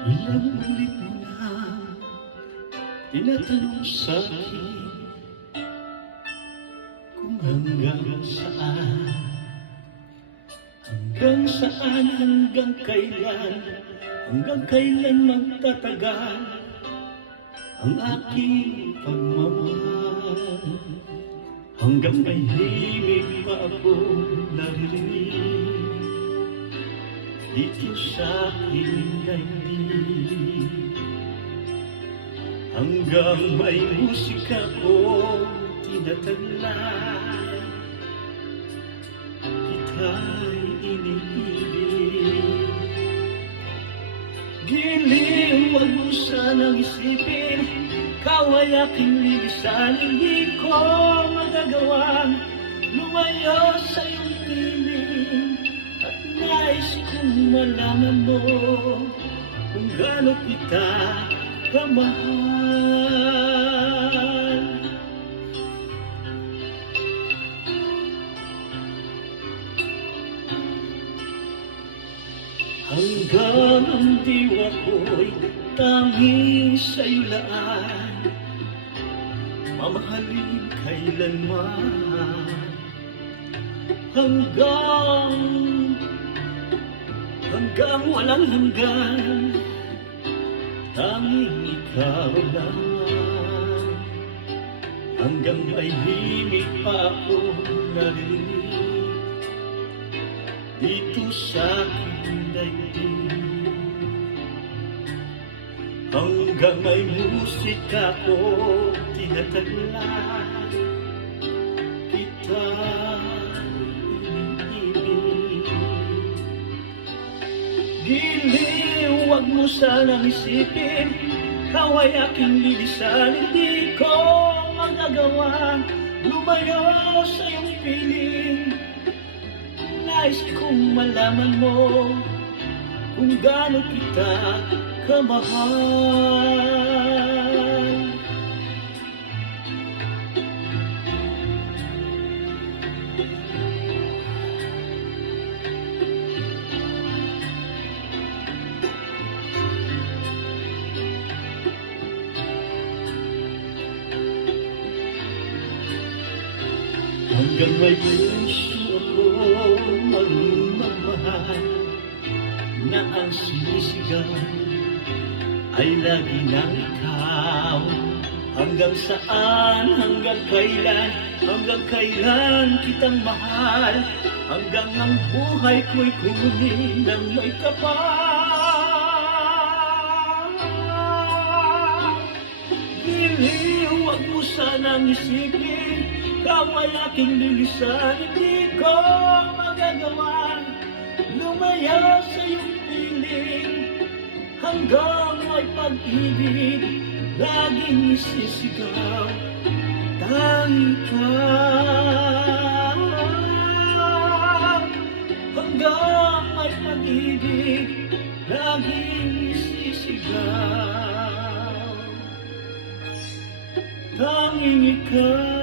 Ilang ulit mo na tinatanong sa'kin kung hanggang saan, hanggang kailan magtatagal ang aking pagmamahal. Hanggang may himig pa ako naririnig dito sa aking daigdig. Hanggang may musika ko tinataglay, kita'y iniibig. Giliw, wag mo sanang isipin, ikaw ay aking lilisan. Hindi ko magagawang lumayo sa iyong piling, at nais kong malaman mo kung gaano kita kamahal. Hanggang ang diwa ko'y tanging sa'yo laan, mamahalin kailanman. Hanggang walang hanggan, tanging ikaw lamang. Hanggang may himig pa ako narinig dito sa aking daigdig. Hanggang may musika ko tinataglay, kita'y iniibig. Giliw, wag mo sanang isipin, ikaw ay aking lilisan. Hindi ko magagawa lumayo sa iyong piling. Nais kong malaman mo kung gaano kita kamahal. Hanggang may puso ako marunong magmahal, na ang sinisigaw ay lagi ng ikaw. Hanggang saan, hanggang kailan kitang mahal, hanggang ang buhay ko'y kunin ng may kapal. Giliw, wag mo sanang isipin, ikaw ay aking lilisan. Hindi ko magagawa lumayo sa iyong piling. Hanggang may pag-ibig laging isisigaw, tanging ikaw. Hanggang may pag-ibig laging isisigaw, tanging ikaw.